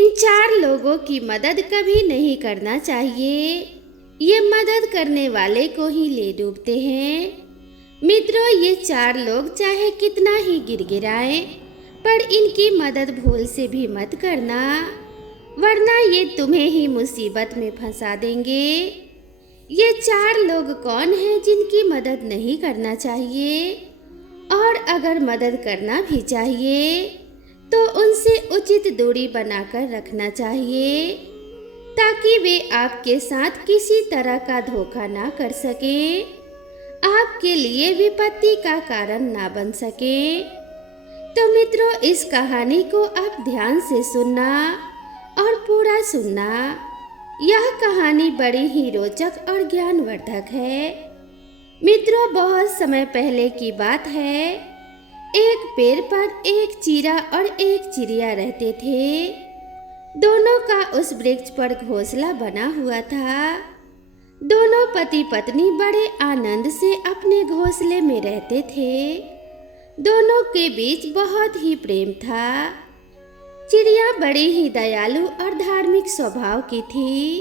इन चार लोगों की मदद कभी नहीं करना चाहिए। ये मदद करने वाले को ही ले डूबते हैं। मित्रों, ये चार लोग चाहे कितना ही गिड़गिड़ाएं, पर इनकी मदद भूल से भी मत करना, वरना ये तुम्हें ही मुसीबत में फंसा देंगे। ये चार लोग कौन हैं जिनकी मदद नहीं करना चाहिए, और अगर मदद करना भी चाहिए तो उनसे उचित दूरी बनाकर रखना चाहिए, ताकि वे आपके साथ किसी तरह का धोखा ना कर सके, आपके लिए विपत्ति का कारण ना बन सके। तो मित्रों, इस कहानी को आप ध्यान से सुनना और पूरा सुनना। यह कहानी बड़ी ही रोचक और ज्ञानवर्धक है। मित्रों, बहुत समय पहले की बात है। एक पेड़ पर एक चीरा और एक चिड़िया रहते थे। दोनों का उस वृक्ष पर घोंसला बना हुआ था। दोनों पति पत्नी बड़े आनंद से अपने घोंसले में रहते थे। दोनों के बीच बहुत ही प्रेम था। चिड़िया बड़ी ही दयालु और धार्मिक स्वभाव की थी।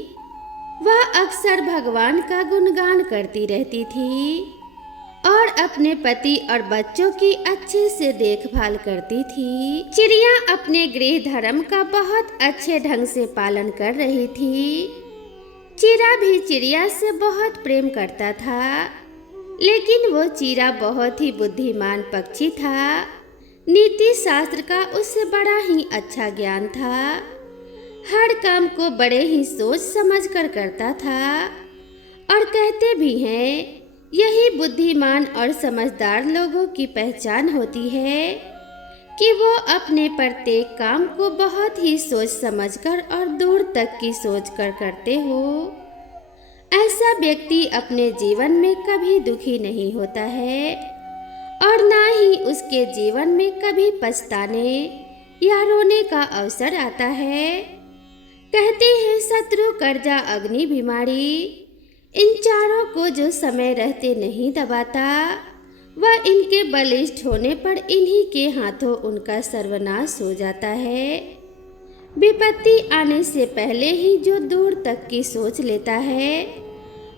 वह अक्सर भगवान का गुणगान करती रहती थी और अपने पति और बच्चों की अच्छे से देखभाल करती थी। चिड़िया अपने गृह धर्म का बहुत अच्छे ढंग से पालन कर रही थी। चीरा भी चिड़िया से बहुत प्रेम करता था, लेकिन वो चीरा बहुत ही बुद्धिमान पक्षी था। नीति शास्त्र का उससे बड़ा ही अच्छा ज्ञान था। हर काम को बड़े ही सोच समझ कर करता था, और कहते भी हैं यही बुद्धिमान और समझदार लोगों की पहचान होती है कि वो अपने प्रत्येक काम को बहुत ही सोच समझकर और दूर तक की सोच कर करते हो। ऐसा व्यक्ति अपने जीवन में कभी दुखी नहीं होता है, और ना ही उसके जीवन में कभी पछताने या रोने का अवसर आता है। कहते हैं शत्रु, कर्जा, अग्नि, बीमारी, इन चारों को जो समय रहते नहीं दबाता, वह इनके बलिष्ठ होने पर इन्हीं के हाथों उनका सर्वनाश हो जाता है। विपत्ति आने से पहले ही जो दूर तक की सोच लेता है,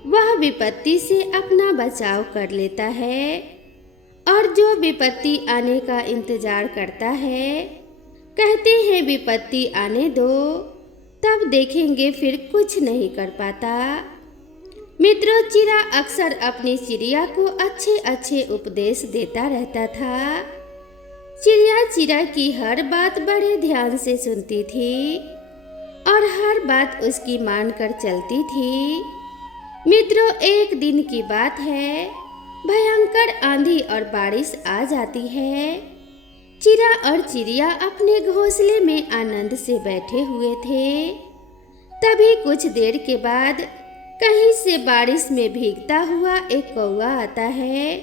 वह विपत्ति से अपना बचाव कर लेता है, और जो विपत्ति आने का इंतजार करता है, कहते हैं विपत्ति आने दो, तब देखेंगे, फिर कुछ नहीं कर पाता। मित्रों, चिड़ा अक्सर अपनी चिड़िया को अच्छे अच्छे उपदेश देता रहता था। चिड़िया चिड़ा की हर बात बड़े ध्यान से सुनती थी और हर बात उसकी मानकर चलती थी। मित्रों, एक दिन की बात है, भयंकर आंधी और बारिश आ जाती है। चिड़ा और चिड़िया अपने घोंसले में आनंद से बैठे हुए थे। तभी कुछ देर के बाद कहीं से बारिश में भीगता हुआ एक कौवा आता है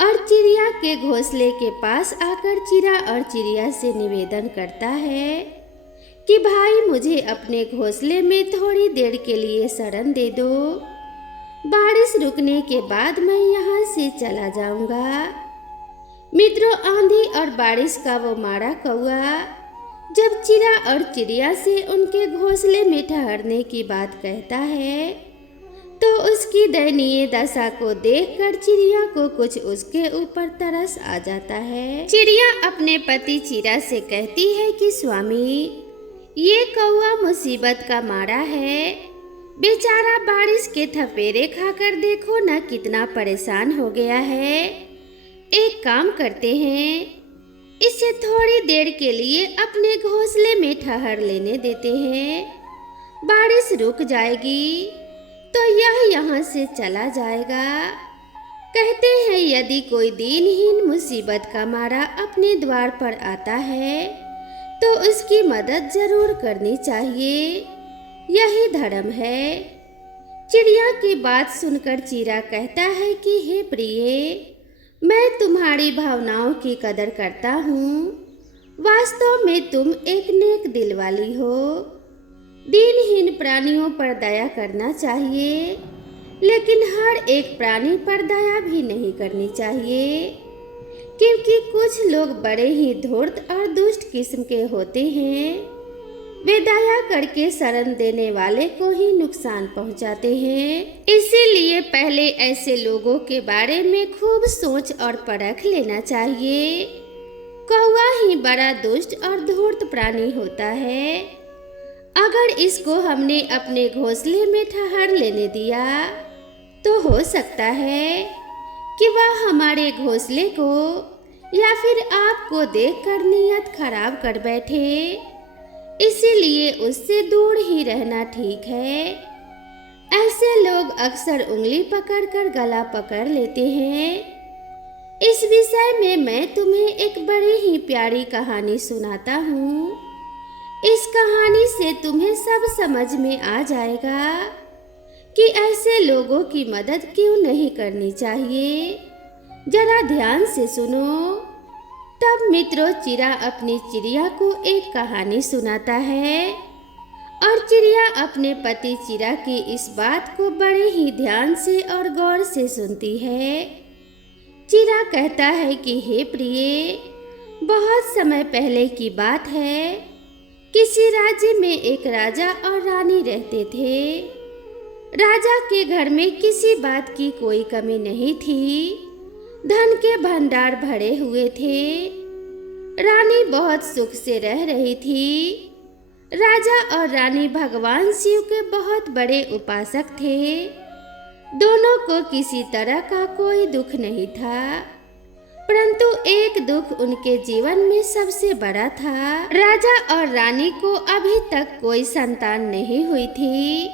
और चिड़िया के घोंसले के पास आकर चिड़ा और चिड़िया से निवेदन करता है कि भाई, मुझे अपने घोंसले में थोड़ी देर के लिए शरण दे दो। बारिश रुकने के बाद मैं यहाँ से चला जाऊंगा। मित्रों, आंधी और बारिश का वो मारा कौवा जब चिड़ा और चिड़िया से उनके घोंसले में ठहरने की बात कहता है, तो उसकी दयनीय दशा को देखकर चिड़िया को कुछ उसके ऊपर तरस आ जाता है। चिड़िया अपने पति चिड़ा से कहती है कि स्वामी, ये कौवा मुसीबत का मारा है। बेचारा बारिश के थपेरे खाकर देखो ना कितना परेशान हो गया है। एक काम करते हैं, इसे थोड़ी देर के लिए अपने घोंसले में ठहर लेने देते हैं। बारिश रुक जाएगी तो यह यहाँ से चला जाएगा। कहते हैं यदि कोई दीनहीन मुसीबत का मारा अपने द्वार पर आता है तो उसकी मदद जरूर करनी चाहिए, यही धर्म है। चिड़िया की बात सुनकर चिड़ा कहता है कि हे प्रिय, मैं तुम्हारी भावनाओं की कदर करता हूँ। वास्तव में तुम एक नेक दिल वाली हो। दीनहीन प्राणियों पर दया करना चाहिए, लेकिन हर एक प्राणी पर दया भी नहीं करनी चाहिए, क्योंकि कुछ लोग बड़े ही धूर्त और दुष्ट किस्म के होते हैं। वे करके शरण देने वाले को ही नुकसान पहुंचाते हैं। इसीलिए पहले ऐसे लोगों के बारे में खूब सोच और परख लेना चाहिए। कौवा ही बड़ा दुष्ट और धूर्त प्राणी होता है। अगर इसको हमने अपने घोंसले में ठहर लेने दिया तो हो सकता है कि वह हमारे घोंसले को या फिर आपको देखकर नीयत खराब कर बैठे। इसीलिए उससे दूर ही रहना ठीक है। ऐसे लोग अक्सर उंगली पकड़कर गला पकड़ लेते हैं। इस विषय में मैं तुम्हें एक बड़ी ही प्यारी कहानी सुनाता हूँ। इस कहानी से तुम्हें सब समझ में आ जाएगा कि ऐसे लोगों की मदद क्यों नहीं करनी चाहिए। जरा ध्यान से सुनो। तब मित्रों, चिरा अपनी चिड़िया को एक कहानी सुनाता है और चिड़िया अपने पति चिरा की इस बात को बड़े ही ध्यान से और गौर से सुनती है। चिरा कहता है कि हे प्रिय, बहुत समय पहले की बात है। किसी राज्य में एक राजा और रानी रहते थे। राजा के घर में किसी बात की कोई कमी नहीं थी। धन के भंडार भरे हुए थे। रानी बहुत सुख से रह रही थी। राजा और रानी भगवान शिव के बहुत बड़े उपासक थे। दोनों को किसी तरह का कोई दुख नहीं था, परंतु एक दुख उनके जीवन में सबसे बड़ा था। राजा और रानी को अभी तक कोई संतान नहीं हुई थी।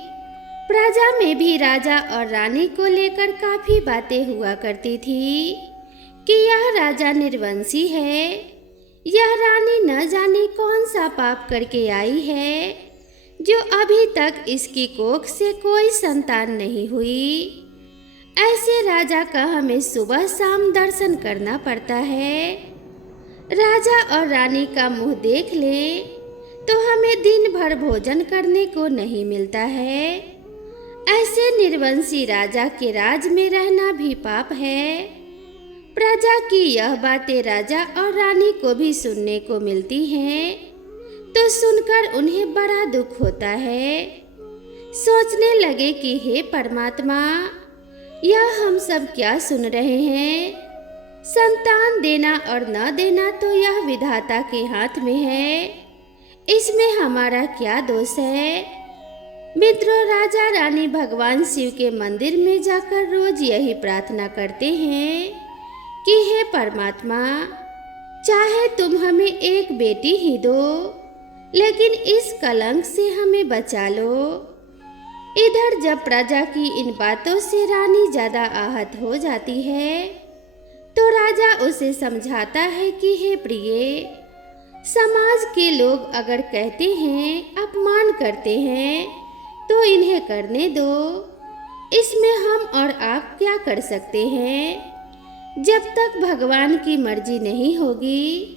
प्रजा में भी राजा और रानी को लेकर काफी बातें हुआ करती थी कि यह राजा निर्वंशी है, यह रानी न जाने कौन सा पाप करके आई है जो अभी तक इसकी कोख से कोई संतान नहीं हुई। ऐसे राजा का हमें सुबह शाम दर्शन करना पड़ता है। राजा और रानी का मुंह देख ले तो हमें दिन भर भोजन करने को नहीं मिलता है। ऐसे निर्वंशी राजा के राज में रहना भी पाप है। प्रजा की यह बातें राजा और रानी को भी सुनने को मिलती हैं, तो सुनकर उन्हें बड़ा दुख होता है। सोचने लगे कि हे परमात्मा, यह हम सब क्या सुन रहे हैं। संतान देना और न देना तो यह विधाता के हाथ में है। इसमें हमारा क्या दोष है। मित्रों, राजा रानी भगवान शिव के मंदिर में जाकर रोज यही प्रार्थना करते हैं कि हे परमात्मा, चाहे तुम हमें एक बेटी ही दो, लेकिन इस कलंक से हमें बचा लो। इधर जब प्रजा की इन बातों से रानी ज्यादा आहत हो जाती है तो राजा उसे समझाता है कि हे प्रिय, समाज के लोग अगर कहते हैं, अपमान करते हैं, तो इन्हें करने दो। इसमें हम और आप क्या कर सकते हैं। जब तक भगवान की मर्जी नहीं होगी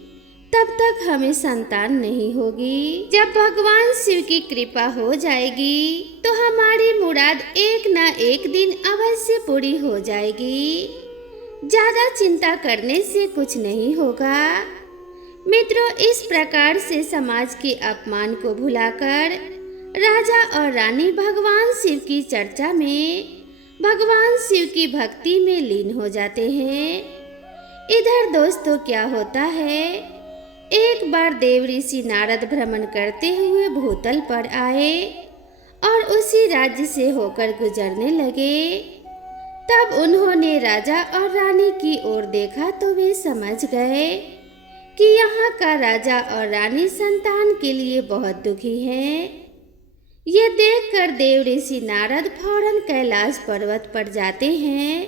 तब तक हमें संतान नहीं होगी। जब भगवान शिव की कृपा हो जाएगी तो हमारी मुराद एक न एक दिन अवश्य पूरी हो जाएगी। ज्यादा चिंता करने से कुछ नहीं होगा। मित्रों, इस प्रकार से समाज के अपमान को भुलाकर राजा और रानी भगवान शिव की चर्चा में, भगवान शिव की भक्ति में लीन हो जाते हैं। इधर दोस्तों क्या होता है, एक बार देव ऋषि नारद भ्रमण करते हुए भूतल पर आए और उसी राज्य से होकर गुजरने लगे। तब उन्होंने राजा और रानी की ओर देखा तो वे समझ गए कि यहाँ का राजा और रानी संतान के लिए बहुत दुखी हैं। ये देखकर देव ऋषि नारद फौरन कैलाश पर्वत पर जाते हैं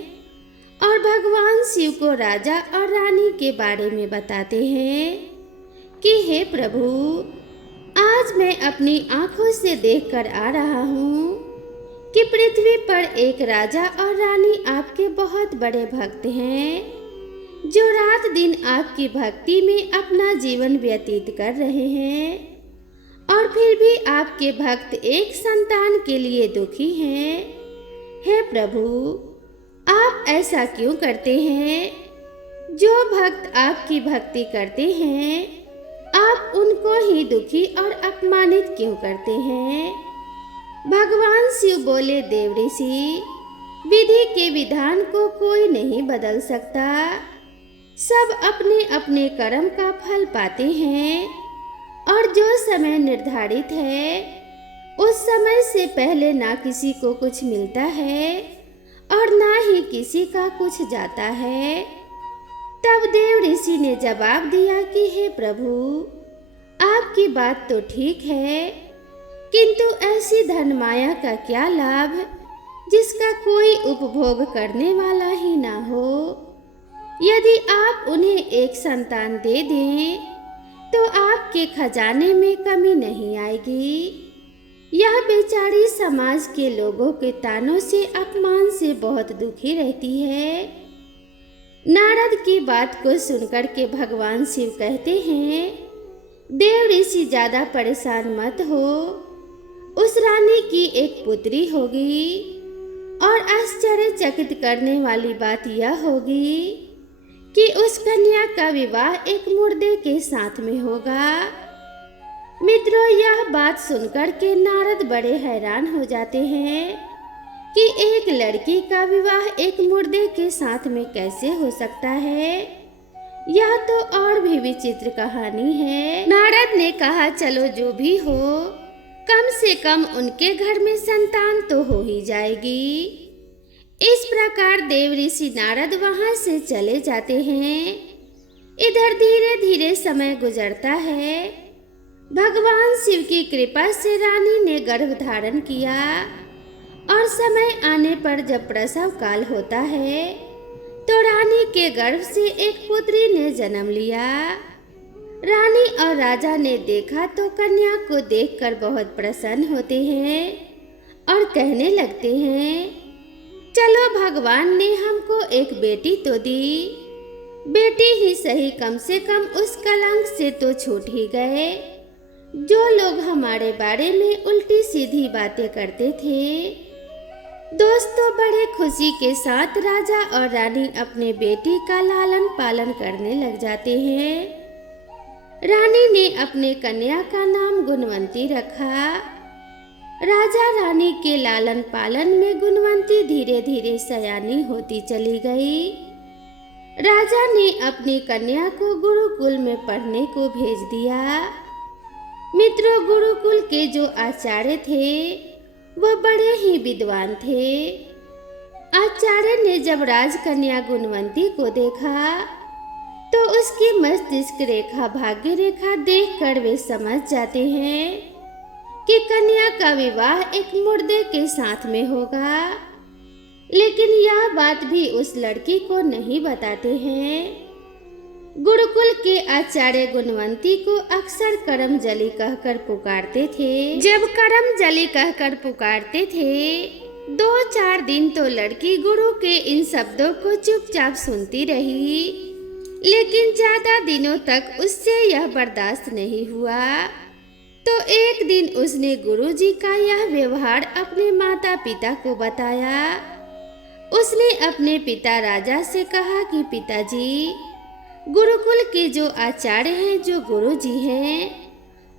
और भगवान शिव को राजा और रानी के बारे में बताते हैं कि हे प्रभु, आज मैं अपनी आंखों से देखकर आ रहा हूँ कि पृथ्वी पर एक राजा और रानी आपके बहुत बड़े भक्त हैं, जो रात दिन आपकी भक्ति में अपना जीवन व्यतीत कर रहे हैं, और फिर भी आपके भक्त एक संतान के लिए दुखी हैं। हे प्रभु, आप ऐसा क्यों करते हैं। जो भक्त आपकी भक्ति करते हैं, आप आप उनको ही दुखी और अपमानित क्यों करते हैं? भगवान शिव बोले, देव ऋषि, विधि के विधान को कोई नहीं बदल सकता। सब अपने अपने कर्म का फल पाते हैं और जो समय निर्धारित है उस समय से पहले ना किसी को कुछ मिलता है और ना ही किसी का कुछ जाता है। तब देव ऋषि ने जवाब दिया कि हे प्रभु, आपकी बात तो ठीक है, किंतु ऐसी धन माया का क्या लाभ जिसका कोई उपभोग करने वाला ही ना हो। यदि आप उन्हें एक संतान दे दें तो आपके खजाने में कमी नहीं आएगी। यह बेचारी समाज के लोगों के तानों से, अपमान से बहुत दुखी रहती है। नारद की बात को सुनकर के भगवान शिव कहते हैं, देव ऋषि ज्यादा परेशान मत हो। उस रानी की एक पुत्री होगी और आश्चर्यचकित करने वाली बात यह होगी कि उस कन्या का विवाह एक मुर्दे के साथ में होगा। मित्रों, यह बात सुनकर के नारद बड़े हैरान हो जाते हैं कि एक लड़की का विवाह एक मुर्दे के साथ में कैसे हो सकता है। यह तो और भी विचित्र कहानी है। नारद ने कहा, चलो जो भी हो, कम से कम उनके घर में संतान तो हो ही जाएगी। इस प्रकार देव ऋषि नारद वहां से चले जाते हैं। इधर धीरे धीरे समय गुजरता है। भगवान शिव की कृपा से रानी ने गर्भ धारण किया और समय आने पर जब प्रसव काल होता है तो रानी के गर्भ से एक पुत्री ने जन्म लिया। रानी और राजा ने देखा तो कन्या को देखकर बहुत प्रसन्न होते हैं और कहने लगते हैं, चलो भगवान ने हमको एक बेटी तो दी, बेटी ही सही, कम से कम उस कलंक से तो छूट ही गए। जो लोग हमारे बारे में उल्टी सीधी बातें करते थे। दोस्तों, बड़े खुशी के साथ राजा और रानी अपने बेटी का लालन पालन करने लग जाते हैं। रानी ने अपने कन्या का नाम गुणवंती रखा। राजा रानी के लालन पालन में गुणवंती धीरे धीरे सयानी होती चली गई। राजा ने अपनी कन्या को गुरुकुल में पढ़ने को भेज दिया। मित्रों, गुरुकुल के जो आचार्य थे वो बड़े ही विद्वान थे। आचार्य ने जब राजकन्या गुणवंती को देखा तो उसकी मस्तिष्क रेखा, भाग्य रेखा देखकर वे समझ जाते हैं कि कन्या का विवाह एक मुर्दे के साथ में होगा। लेकिन यह बात भी उस लड़की को नहीं बताते हैं। गुरुकुल के आचार्य गुणवंती को अक्सर करमजली कहकर पुकारते थे। जब करमजली कहकर पुकारते थे, 2-4 दिन तो लड़की गुरु के इन शब्दों को चुपचाप सुनती रही, लेकिन ज्यादा दिनों तक उससे यह बर्दाश्त नहीं हुआ। तो एक दिन उसने गुरुजी का यह व्यवहार अपने माता पिता को बताया। उसने अपने पिता राजा से कहा कि पिताजी, गुरुकुल के जो आचार्य हैं, जो गुरुजी हैं,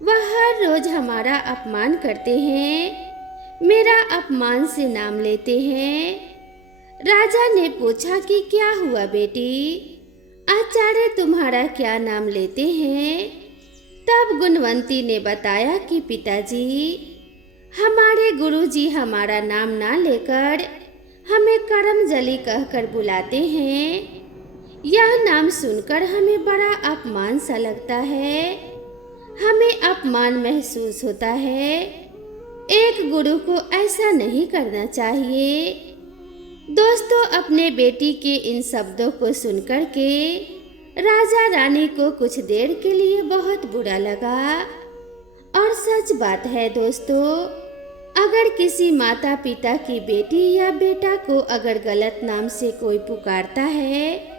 वह हर रोज हमारा अपमान करते हैं, मेरा अपमान से नाम लेते हैं। राजा ने पूछा कि क्या हुआ बेटी, आचार्य तुम्हारा क्या नाम लेते हैं? तब गुणवंती ने बताया कि पिताजी, हमारे गुरुजी हमारा नाम ना लेकर हमें करमजली कहकर बुलाते हैं। यह नाम सुनकर हमें बड़ा अपमान सा लगता है, हमें अपमान महसूस होता है। एक गुरु को ऐसा नहीं करना चाहिए। दोस्तों, अपने बेटी के इन शब्दों को सुनकर के राजा रानी को कुछ देर के लिए बहुत बुरा लगा। और सच बात है दोस्तों, अगर किसी माता पिता की बेटी या बेटा को अगर गलत नाम से कोई पुकारता है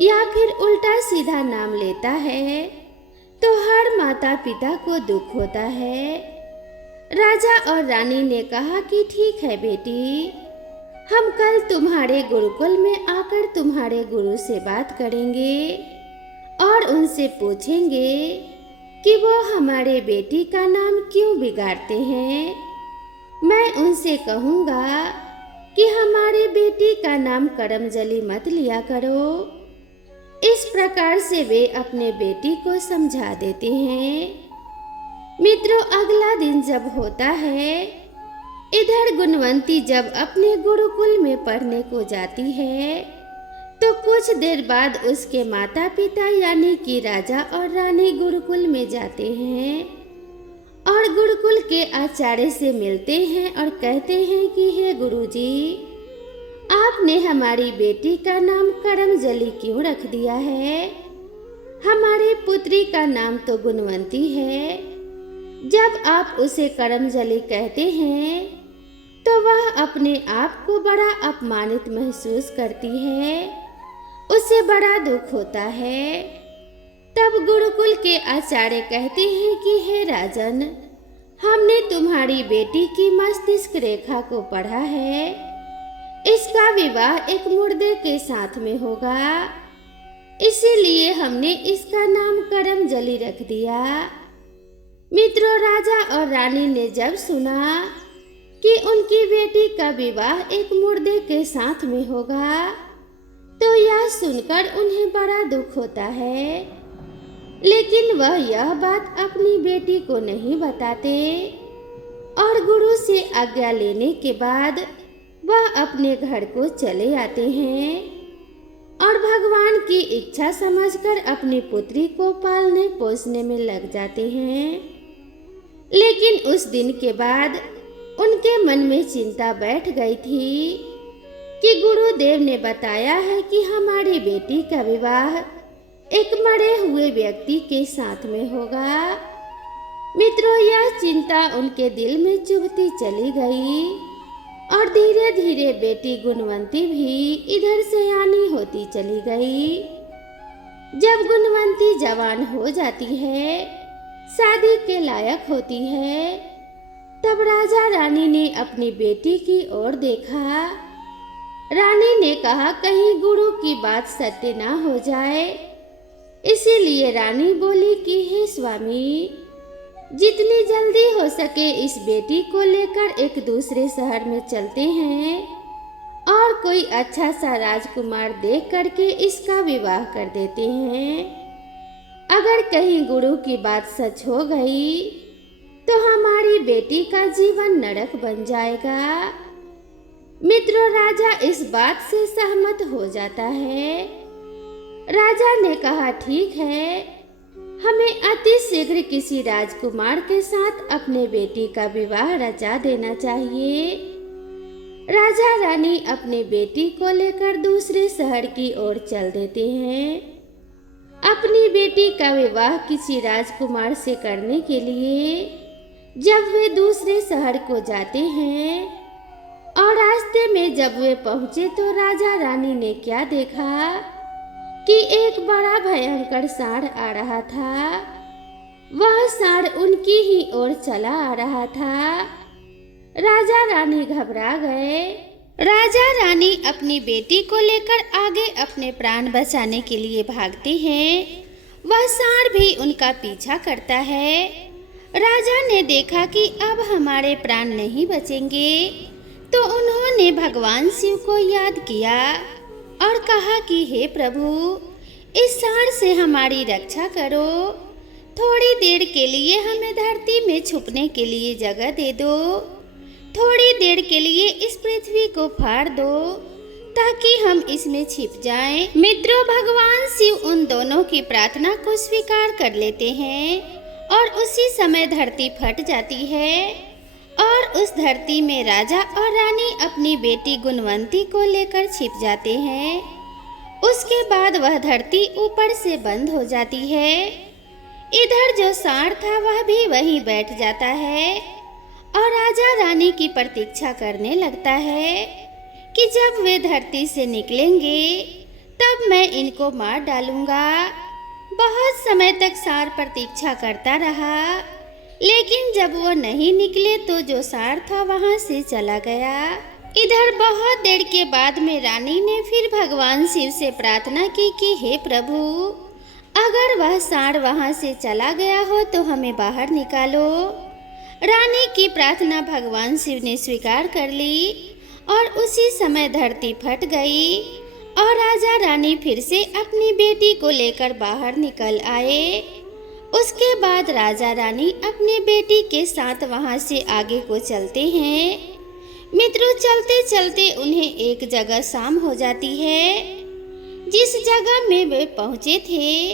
या फिर उल्टा सीधा नाम लेता है तो हर माता पिता को दुख होता है। राजा और रानी ने कहा कि ठीक है बेटी, हम कल तुम्हारे गुरुकुल में आकर तुम्हारे गुरु से बात करेंगे और उनसे पूछेंगे कि वो हमारे बेटी का नाम क्यों बिगाड़ते हैं। मैं उनसे कहूँगा कि हमारी बेटी का नाम करमजली मत लिया करो। इस प्रकार से वे अपने बेटी को समझा देते हैं। मित्रों, अगला दिन जब होता है, इधर गुणवंती जब अपने गुरुकुल में पढ़ने को जाती है, तो कुछ देर बाद उसके माता पिता यानी कि राजा और रानी गुरुकुल में जाते हैं और गुरुकुल के आचार्य से मिलते हैं और कहते हैं कि हे गुरुजी, आपने हमारी बेटी का नाम करमजली क्यों रख दिया है? हमारी पुत्री का नाम तो गुणवंती है। जब आप उसे करमजली कहते हैं तो वह अपने आप को बड़ा अपमानित महसूस करती है, उसे बड़ा दुख होता है। तब गुरुकुल के आचार्य कहते हैं कि हे राजन, हमने तुम्हारी बेटी की मस्तिष्क रेखा को पढ़ा है। इसका विवाह एक मुर्दे के साथ में होगा, इसीलिए हमने इसका नाम करमजली रख दिया। मित्रों, राजा और रानी ने जब सुना कि उनकी बेटी का विवाह एक मुर्दे के साथ में होगा, तो यह सुनकर उन्हें बड़ा दुख होता है, लेकिन वह यह बात अपनी बेटी को नहीं बताते और गुरु से आज्ञा लेने के बाद वह अपने घर को चले आते हैं और भगवान की इच्छा समझकर अपनी पुत्री को पालने पोसने में लग जाते हैं। लेकिन उस दिन के बाद उनके मन में चिंता बैठ गई थी कि गुरुदेव ने बताया है कि हमारी बेटी का विवाह एक मरे हुए व्यक्ति के साथ में होगा। मित्रों, यह चिंता उनके दिल में चुभती चली गई और धीरे धीरे बेटी गुणवंती भी इधर सयानी होती चली गई। जब गुणवंती जवान हो जाती है, शादी के लायक होती है, तब राजा रानी ने अपनी बेटी की ओर देखा। रानी ने कहा कहीं गुरु की बात सत्य ना हो जाए, इसीलिए रानी बोली कि हे स्वामी, जितनी जल्दी हो सके इस बेटी को लेकर एक दूसरे शहर में चलते हैं और कोई अच्छा सा राजकुमार देख करके इसका विवाह कर देते हैं। अगर कहीं गुरु की बात सच हो गई तो हमारी बेटी का जीवन नरक बन जाएगा। मित्रों, राजा इस बात से सहमत हो जाता है। राजा ने कहा ठीक है, हमें अति शीघ्र किसी राजकुमार के साथ अपने बेटी का विवाह रचा देना चाहिए। राजा रानी अपने बेटी को लेकर दूसरे शहर की ओर चल देते हैं। अपनी बेटी का विवाह किसी राजकुमार से करने के लिए जब वे दूसरे शहर को जाते हैं और रास्ते में जब वे पहुंचे तो राजा रानी ने क्या देखा कि एक बड़ा भयंकर सांड आ रहा था। वह सांड उनकी ही ओर चला आ रहा था। राजा रानी घबरा गए। राजा रानी अपनी बेटी को लेकर आगे अपने प्राण बचाने के लिए भागते हैं। वह सांड भी उनका पीछा करता है। राजा ने देखा कि अब हमारे प्राण नहीं बचेंगे, तो उन्होंने भगवान शिव को याद किया और कहा कि हे प्रभु, इस सांड से हमारी रक्षा करो। थोड़ी देर के लिए हमें धरती में छुपने के लिए जगह दे दो। थोड़ी देर के लिए इस पृथ्वी को फाड़ दो ताकि हम इसमें छिप जाएं। मित्रों, भगवान शिव उन दोनों की प्रार्थना को स्वीकार कर लेते हैं और उसी समय धरती फट जाती है और उस धरती में राजा और रानी अपनी बेटी गुणवंती को लेकर छिप जाते हैं। उसके बाद वह धरती ऊपर से बंद हो जाती है। इधर जो सांड था वह भी वहीं बैठ जाता है और राजा रानी की प्रतीक्षा करने लगता है कि जब वे धरती से निकलेंगे तब मैं इनको मार डालूंगा। बहुत समय तक सांड प्रतीक्षा करता रहा, लेकिन जब वो नहीं निकले तो जो सांड था वहां से चला गया। इधर बहुत देर के बाद में रानी ने फिर भगवान शिव से प्रार्थना की कि हे प्रभु, अगर वह सांड वहां से चला गया हो तो हमें बाहर निकालो। रानी की प्रार्थना भगवान शिव ने स्वीकार कर ली और उसी समय धरती फट गई और राजा रानी फिर से अपनी बेटी को लेकर बाहर निकल आए। उसके बाद राजा रानी अपनी बेटी के साथ वहां से आगे को चलते हैं। मित्रों, चलते चलते उन्हें एक जगह शाम हो जाती है। जिस जगह में वे पहुंचे थे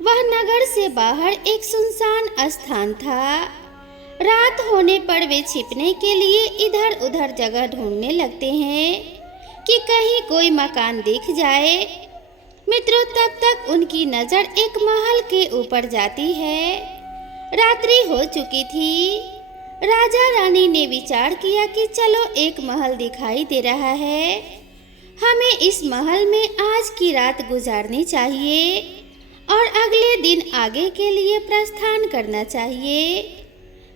वह नगर से बाहर एक सुनसान स्थान था। रात होने पर वे छिपने के लिए इधर उधर जगह ढूंढने लगते हैं कि कहीं कोई मकान दिख जाए। मित्रों, तब तक उनकी नजर एक महल के ऊपर जाती है। रात्रि हो चुकी थी। राजा रानी ने विचार किया कि चलो एक महल दिखाई दे रहा है, हमें इस महल में आज की रात गुजारनी चाहिए और अगले दिन आगे के लिए प्रस्थान करना चाहिए।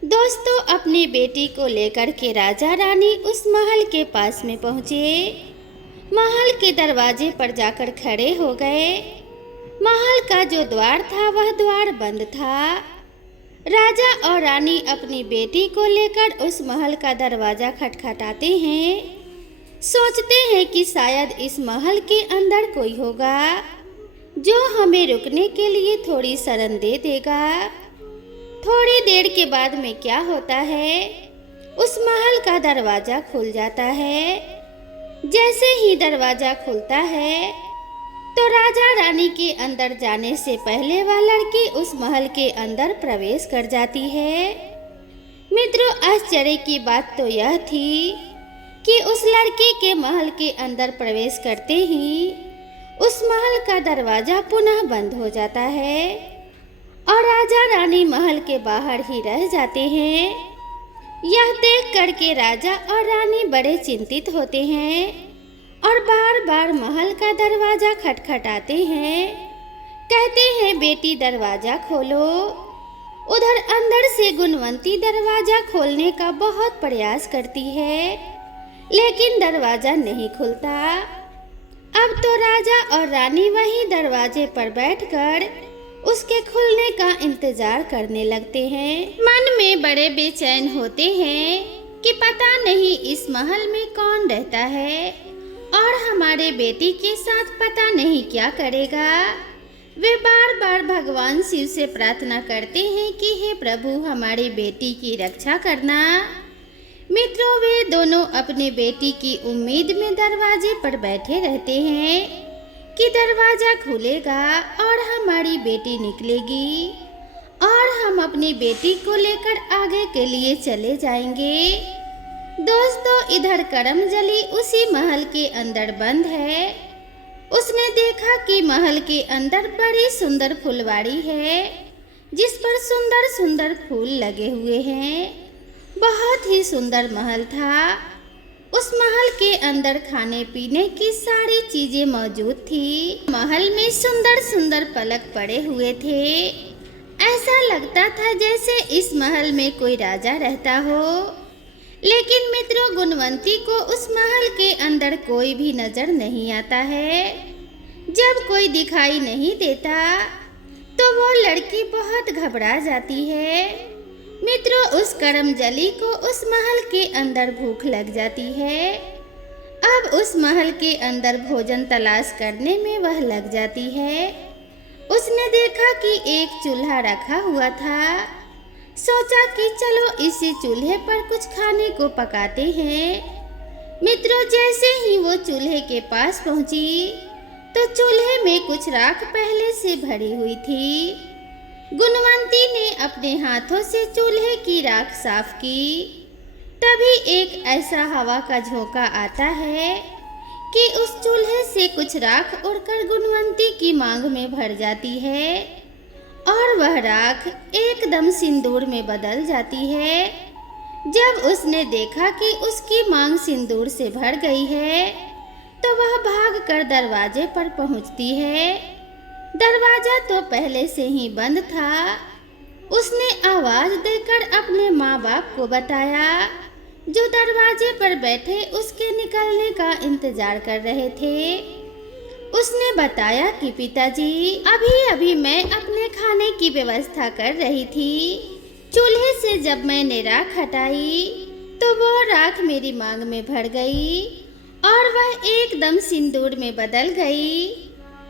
दोस्तों, अपनी बेटी को लेकर के राजा रानी उस महल के पास में पहुँचे। महल के दरवाजे पर जाकर खड़े हो गए। महल का जो द्वार था वह द्वार बंद था। राजा और रानी अपनी बेटी को लेकर उस महल का दरवाजा खटखटाते हैं। सोचते हैं कि शायद इस महल के अंदर कोई होगा जो हमें रुकने के लिए थोड़ी शरण दे देगा। थोड़ी देर के बाद में क्या होता है, उस महल का दरवाजा खुल जाता है। जैसे ही दरवाजा खुलता है तो राजा रानी के अंदर जाने से पहले वह लड़की उस महल के अंदर प्रवेश कर जाती है। मित्रों, आश्चर्य की बात तो यह थी कि उस लड़की के महल के अंदर प्रवेश करते ही उस महल का दरवाजा पुनः बंद हो जाता है और राजा रानी महल के बाहर ही रह जाते हैं। यह देख करके राजा और रानी बड़े चिंतित होते हैं और बार बार महल का दरवाजा खटखटाते हैं। कहते हैं, बेटी दरवाजा खोलो। उधर अंदर से गुणवंती दरवाजा खोलने का बहुत प्रयास करती है, लेकिन दरवाजा नहीं खुलता। अब तो राजा और रानी वहीं दरवाजे पर बैठकर उसके खुलने का इंतजार करने लगते हैं। मन में बड़े बेचैन होते हैं कि पता नहीं इस महल में कौन रहता है और हमारे बेटी के साथ पता नहीं क्या करेगा। वे बार बार भगवान शिव से प्रार्थना करते हैं कि हे प्रभु, हमारी बेटी की रक्षा करना। मित्रों, वे दोनों अपनी बेटी की उम्मीद में दरवाजे पर बैठे रहते हैं कि दरवाजा खुलेगा और हमारी बेटी निकलेगी और हम अपनी बेटी को लेकर आगे के लिए चले जाएंगे। दोस्तों, इधर करमजली उसी महल के अंदर बंद है। उसने देखा कि महल के अंदर बड़ी सुंदर फुलवाड़ी है जिस पर सुंदर सुंदर फूल लगे हुए हैं। बहुत ही सुंदर महल था। उस महल के अंदर खाने पीने की सारी चीजें मौजूद थी। महल में सुंदर सुंदर पलक पड़े हुए थे। ऐसा लगता था जैसे इस महल में कोई राजा रहता हो। लेकिन मित्रों, गुणवंती को उस महल के अंदर कोई भी नजर नहीं आता है। जब कोई दिखाई नहीं देता तो वो लड़की बहुत घबरा जाती है। मित्रों, उस करमजली को उस महल के अंदर भूख लग जाती है। अब उस महल के अंदर भोजन तलाश करने में वह लग जाती है। उसने देखा कि एक चूल्हा रखा हुआ था। सोचा कि चलो इसी चूल्हे पर कुछ खाने को पकाते हैं। मित्रों, जैसे ही वो चूल्हे के पास पहुंची तो चूल्हे में कुछ राख पहले से भरी हुई थी। गुणवंती ने अपने हाथों से चूल्हे की राख साफ की। तभी एक ऐसा हवा का झोंका आता है कि उस चूल्हे से कुछ राख उड़कर गुणवंती की मांग में भर जाती है और वह राख एकदम सिंदूर में बदल जाती है। जब उसने देखा कि उसकी मांग सिंदूर से भर गई है तो वह भागकर दरवाजे पर पहुंचती है। दरवाजा तो पहले से ही बंद था। उसने आवाज देकर अपने माँ बाप को बताया, जो दरवाजे पर बैठे उसके निकलने का इंतजार कर रहे थे। उसने बताया कि पिताजी, अभी अभी मैं अपने खाने की व्यवस्था कर रही थी। चूल्हे से जब मैंने राख हटाई तो वो राख मेरी मांग में भर गई और वह एकदम सिंदूर में बदल गई।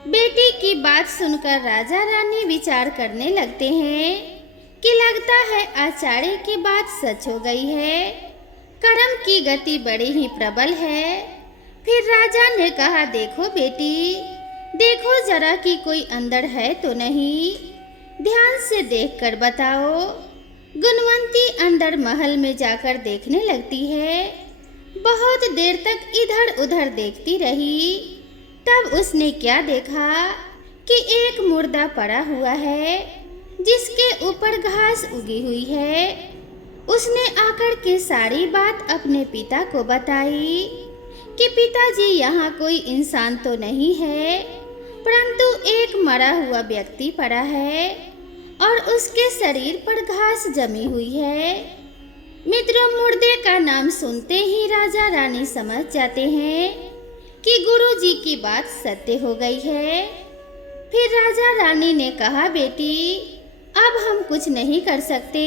बेटी की बात सुनकर राजा रानी विचार करने लगते हैं कि लगता है आचार्य की बात सच हो गई है। कर्म की गति बड़ी ही प्रबल है। फिर राजा ने कहा, देखो बेटी, देखो जरा कि कोई अंदर है तो नहीं, ध्यान से देखकर बताओ। गुणवंती अंदर महल में जाकर देखने लगती है। बहुत देर तक इधर उधर देखती रही। तब उसने क्या देखा कि एक मुर्दा पड़ा हुआ है जिसके ऊपर घास उगी हुई है। उसने आकर के सारी बात अपने पिता को बताई कि पिताजी, यहाँ कोई इंसान तो नहीं है, परंतु एक मरा हुआ व्यक्ति पड़ा है और उसके शरीर पर घास जमी हुई है। मित्रों, मुर्दे का नाम सुनते ही राजा रानी समझ जाते हैं कि गुरुजी की बात सत्य हो गई है। फिर राजा रानी ने कहा, बेटी, अब हम कुछ नहीं कर सकते,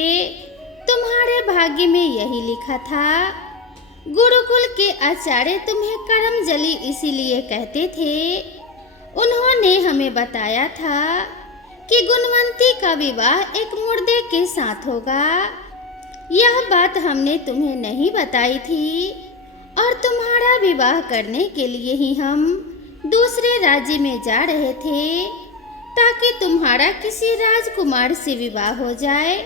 तुम्हारे भाग्य में यही लिखा था। गुरुकुल के आचार्य तुम्हें करमजली इसीलिए कहते थे। उन्होंने हमें बताया था कि गुणवंती का विवाह एक मुर्दे के साथ होगा। यह बात हमने तुम्हें नहीं बताई थी और तुम्हारा विवाह करने के लिए ही हम दूसरे राज्य में जा रहे थे ताकि तुम्हारा किसी राजकुमार से विवाह हो जाए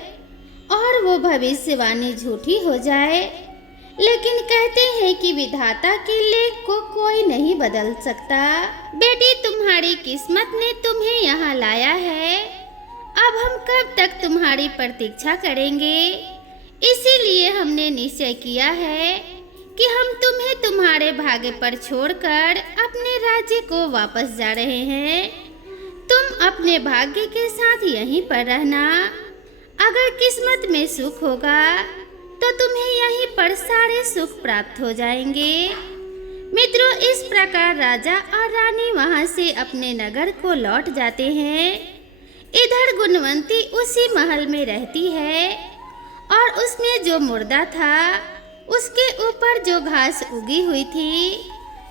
और वो भविष्यवाणी झूठी हो जाए। लेकिन कहते हैं कि विधाता के लेख को कोई नहीं बदल सकता। बेटी, तुम्हारी किस्मत ने तुम्हें यहाँ लाया है। अब हम कब तक तुम्हारी प्रतीक्षा करेंगे? इसीलिए हमने निश्चय किया है कि हम तुम्हें तुम्हारे भाग्य पर छोड़कर अपने राज्य को वापस जा रहे हैं। तुम अपने भाग्य के साथ यहीं पर रहना। अगर किस्मत में सुख होगा तो तुम्हें यहीं पर सारे सुख प्राप्त हो जाएंगे। मित्रों, इस प्रकार राजा और रानी वहां से अपने नगर को लौट जाते हैं। इधर गुणवंती उसी महल में रहती है और उसने जो मुर्दा था उसके ऊपर जो घास उगी हुई थी,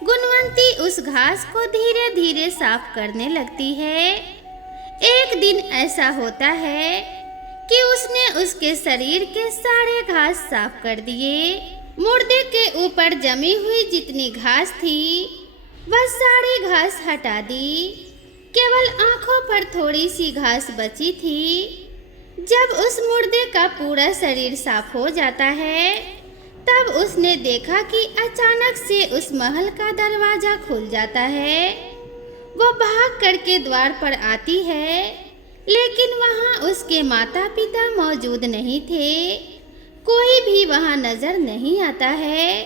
गुणवंती उस घास को धीरे धीरे साफ करने लगती है। एक दिन ऐसा होता है कि उसने उसके शरीर के सारे घास साफ कर दिए। मुर्दे के ऊपर जमी हुई जितनी घास थी वह सारी घास हटा दी। केवल आंखों पर थोड़ी सी घास बची थी। जब उस मुर्दे का पूरा शरीर साफ हो जाता है तब उसने देखा कि अचानक से उस महल का दरवाजा खुल जाता है। वो भाग करके द्वार पर आती है, लेकिन वहाँ उसके माता पिता मौजूद नहीं थे। कोई भी वहाँ नजर नहीं आता है।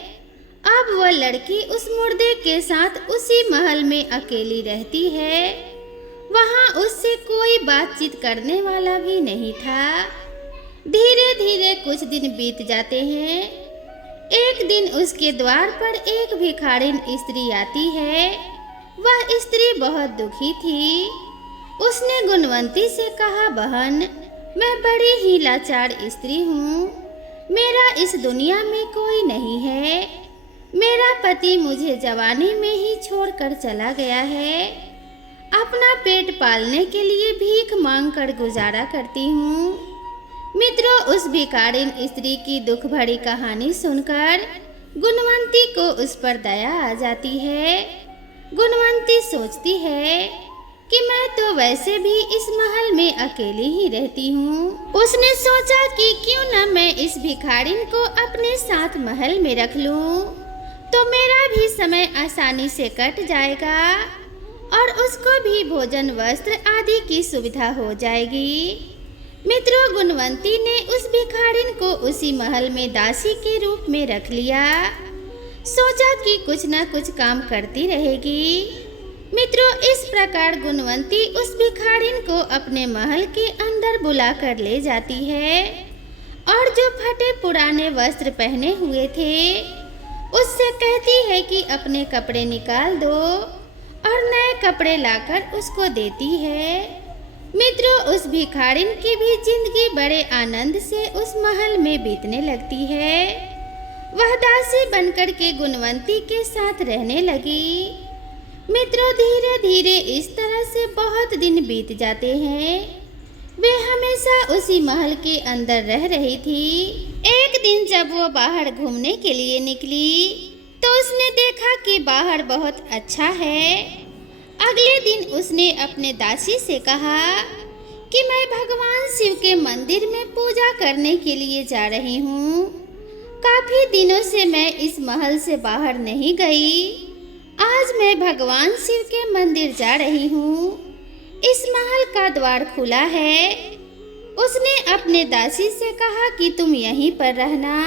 अब वह लड़की उस मुर्दे के साथ उसी महल में अकेली रहती है। वहाँ उससे कोई बातचीत करने वाला भी नहीं था। धीरे धीरे कुछ दिन बीत जाते हैं। एक दिन उसके द्वार पर एक भिखारिन स्त्री आती है। वह स्त्री बहुत दुखी थी। उसने गुणवंती से कहा, बहन, मैं बड़ी ही लाचार स्त्री हूँ। मेरा इस दुनिया में कोई नहीं है। मेरा पति मुझे जवानी में ही छोड़कर चला गया है। अपना पेट पालने के लिए भीख मांगकर गुजारा करती हूँ। मित्रों, उस भिखारिन स्त्री की दुख भरी कहानी सुनकर गुणवंती को उस पर दया आ जाती है। गुणवंती सोचती है कि मैं तो वैसे भी इस महल में अकेली ही रहती हूँ। उसने सोचा कि क्यों न मैं इस भिखारिन को अपने साथ महल में रख लूँ, तो मेरा भी समय आसानी से कट जाएगा और उसको भी भोजन वस्त्र आदि की सुविधा हो जाएगी। मित्रों, गुणवंती ने उस भिखारिन को उसी महल में दासी के रूप में रख लिया। सोचा कि कुछ न कुछ काम करती रहेगी। मित्रों, इस प्रकार गुणवंती उस भिखारिन को अपने महल के अंदर बुला कर ले जाती है और जो फटे पुराने वस्त्र पहने हुए थे उससे कहती है कि अपने कपड़े निकाल दो और नए कपड़े लाकर उसको देती है। मित्रों, उस भिखारिन की भी जिंदगी बड़े आनंद से उस महल में बीतने लगती है। वह दासी बनकर के गुणवंती के साथ रहने लगी। मित्रों, धीरे धीरे इस तरह से बहुत दिन बीत जाते हैं। वे हमेशा उसी महल के अंदर रह रही थी। एक दिन जब वो बाहर घूमने के लिए निकली तो उसने देखा कि बाहर बहुत अच्छा है। अगले दिन उसने अपने दासी से कहा कि मैं भगवान शिव के मंदिर में पूजा करने के लिए जा रही हूँ। काफी दिनों से मैं इस महल से बाहर नहीं गई। आज मैं भगवान शिव के मंदिर जा रही हूँ। इस महल का द्वार खुला है। उसने अपने दासी से कहा कि तुम यहीं पर रहना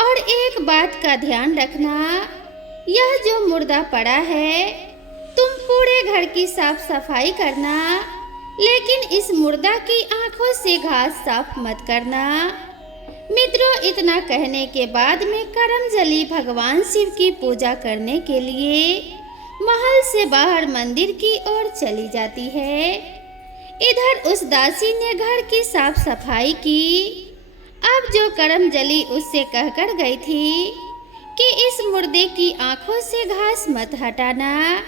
और एक बात का ध्यान रखना, यह जो मुर्दा पड़ा है तुम पूरे घर की साफ सफाई करना, लेकिन इस मुर्दा की आंखों से घास साफ मत करना। मित्रों, इतना कहने के बाद में करमजली भगवान शिव की पूजा करने के लिए महल से बाहर मंदिर की ओर चली जाती है। इधर उस दासी ने घर की साफ सफाई की। अब जो करमजली उससे कहकर गई थी कि इस मुर्दे की आंखों से घास मत हटाना,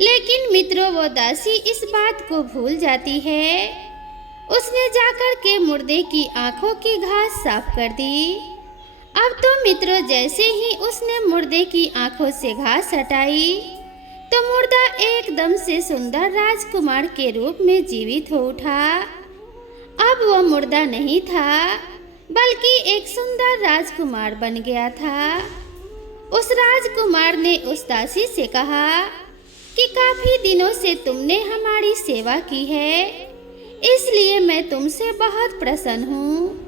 लेकिन मित्रों वो दासी इस बात को भूल जाती है। उसने जाकर के मुर्दे की आंखों की घास साफ कर दी। अब तो मित्रों जैसे ही उसने मुर्दे की आंखों से घास हटाई तो मुर्दा एकदम से सुंदर राजकुमार के रूप में जीवित हो उठा। अब वो मुर्दा नहीं था बल्कि एक सुंदर राजकुमार बन गया था। उस राजकुमार ने उस दासी से कहा कि काफी दिनों से तुमने हमारी सेवा की है, इसलिए मैं तुमसे बहुत प्रसन्न हूँ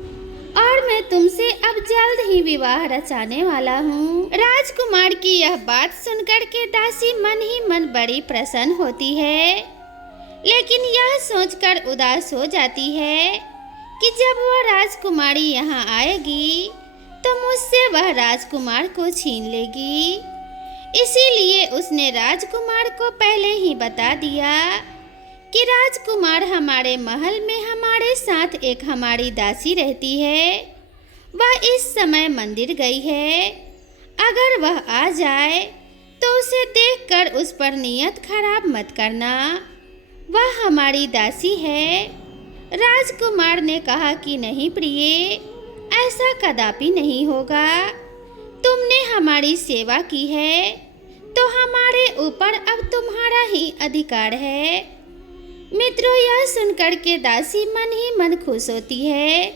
और मैं तुमसे अब जल्द ही विवाह रचाने वाला हूँ। राजकुमार की यह बात सुनकर के दासी मन ही मन बड़ी प्रसन्न होती है, लेकिन यह सोचकर उदास हो जाती है कि जब वह राजकुमारी यहाँ आएगी तो मुझसे वह राजकुमार को छीन लेगी। इसीलिए उसने राजकुमार को पहले ही बता दिया कि राजकुमार हमारे महल में हमारे साथ एक हमारी दासी रहती है। वह इस समय मंदिर गई है। अगर वह आ जाए तो उसे देखकर उस पर नियत खराब मत करना, वह हमारी दासी है। राजकुमार ने कहा कि नहीं प्रिय, ऐसा कदापि नहीं होगा। तुमने हमारी सेवा की है तो हमारे ऊपर अब तुम्हारा ही अधिकार है। मित्रों, यह सुनकर के दासी मन ही मन खुश होती है।